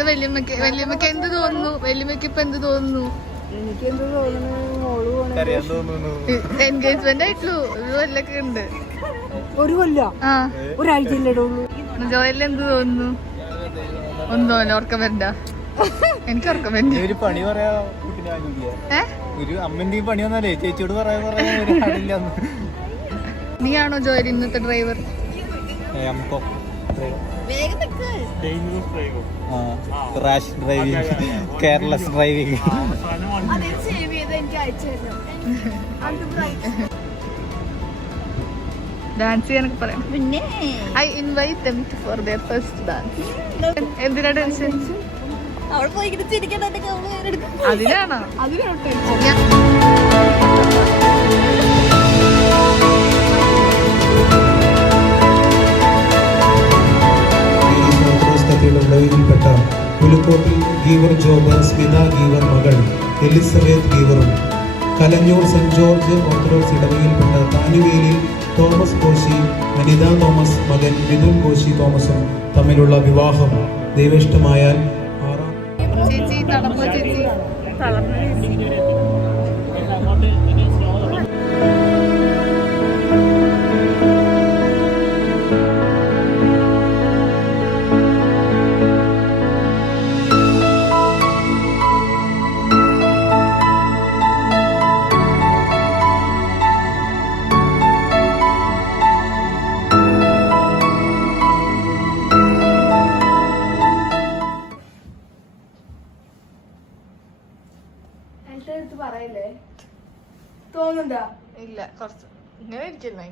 എന്താ വല്യമ്മക്ക് എന്ത് തോന്നുന്നു? വല്യമ്മക്ക് ഇപ്പൊ എന്ത് തോന്നുന്നു? എനിക്കെന്ത് തോന്നുന്നു? എൻഗേജ്മെന്റ് ആയിട്ടുള്ളൂ, ഒരു കൊല്ലൊക്കെ ഉണ്ട്. ഒരു കൊല്ലം? ഒരാഴ്ചയല്ലേ ഉള്ളൂ. ജോയലിന് എന്ത് തോന്നുന്നു? ഒന്നും തോന്നില്ല. ഉറക്കം വരണ്ട? എനിക്ക് ഉറക്കം വരണ്ട. ഒരു പണി പറയാ ഒരു അമ്മന്റെയും പണി വന്നാലേ ചേച്ചിയോട് പറയാ. നീയാണോ ജോയൽ ഇന്നത്തെ driver? Rash driving, careless driving. Dance ചെയ്യാനൊക്കെ പറയാം. I invite them for their first dance. എന്തിനാ ടെൻഷൻ? അതിനാണോ? ഉള്ളവയിൽപ്പെട്ട പുലുക്കോട്ടിൽ ഗീവർ ജോബ്, സ്മിത ഗീവർ മകൾ എലിസബത്ത് ഗീവറും കലഞ്ഞൂർ സെന്റ് ജോർജ് ഓർത്തഡോക്സ് ഇടവകയിൽപ്പെട്ട താനുവേലിൽ തോമസ് കോശി, അനിത തോമസ് മകൻ മിഥുൻ കോശി തോമസും തമ്മിലുള്ള വിവാഹം ദൈവേഷ്ടമായാൽ പറയല്ലേ? തോന്നുന്നുണ്ടാ? ഇല്ല, കുറച്ച് ഇങ്ങനെ ഇരിക്കല്ലേ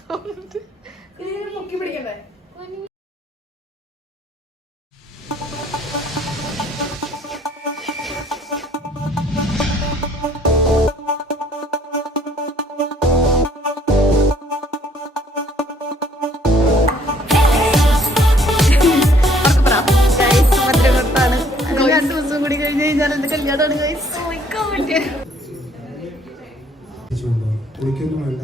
തോന്നുന്നുണ്ട്. മുക്കി പിടിക്കണ്ടേ? കുളിക്കൊന്നും വേണ്ട,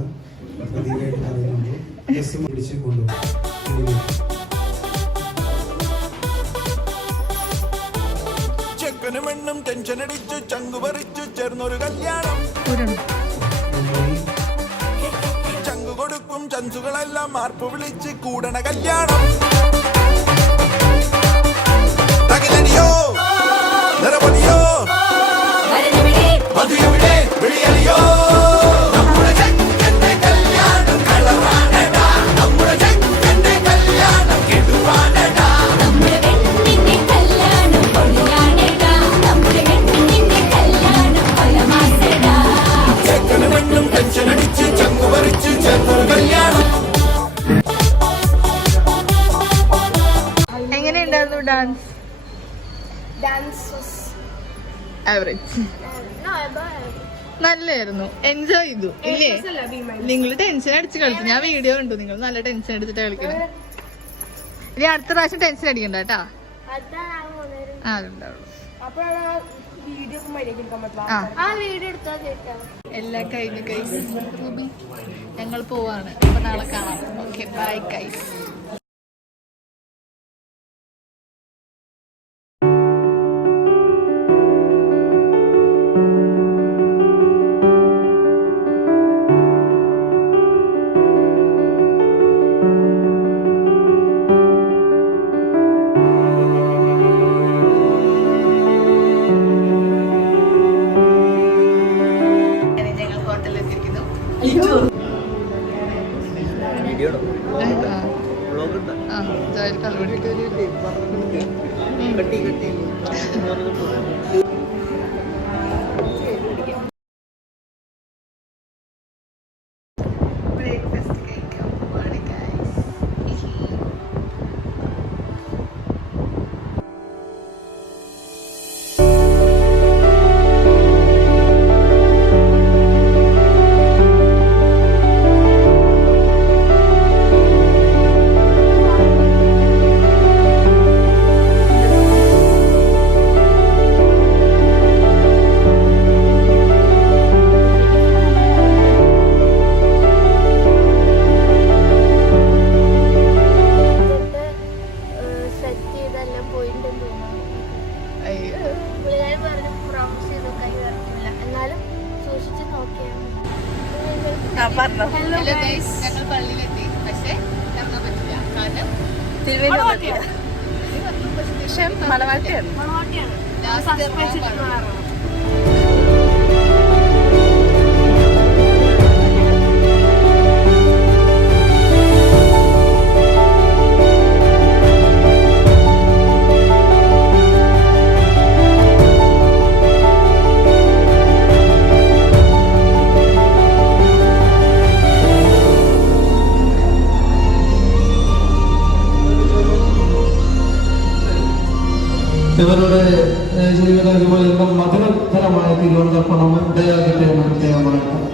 പതിവായിട്ട് പറയുന്നുണ്ട്. ഡ്രസ്സ് പിടിച്ച് കൊണ്ടുപോകും. ചെക്കനും പെണ്ണും ടെൻഷൻ അടിച്ചു ചങ്കു പറിച്ചു ചേർന്നൊരു കല്യാണം. ചങ്കു കൊടുക്കും ചൻസുകളെല്ലാം മാർപ്പ് വിളിച്ച് കൂടണ കല്യാണം. തകിലടിയോ നിറപടിയോ മധുയവിടെ വിളിയലിയോ എങ്ങനെയുണ്ടായിരുന്നു ഡാൻസ്? ആവറേജ്. നല്ലായിരുന്നു, എൻജോയ് ചെയ്തു ഇല്ലേ? നിങ്ങൾ ടെൻഷൻ അടിച്ച് കളിച്ചു, ഞാൻ വീഡിയോ കണ്ടു. നിങ്ങൾ നല്ല ടെൻഷൻ അടിച്ചിട്ട് കളിക്കണം. ഇനി അടുത്ത പ്രാവശ്യം ടെൻഷൻ അടിക്കണ്ട കേട്ടാ. എല്ലാം കഴിഞ്ഞു കൈസ്. ഞങ്ങൾ പോവാണ്. അപ്പൊ നാളെ കാണാം. Okay, bye guys. Hello guys, ഞങ്ങൾ പള്ളിയിലെത്തി. പക്ഷെ ഇറങ്ങാൻ പറ്റില്ല. കാരണം മലവാട്ടിയാണ്. ഇവരുടെ ജീവിതം ഇതുപോലെ മധുരതരമായ തിരുവനന്തപുരം ദയാ കിട്ടിയ പ്രത്യേകമായിട്ട്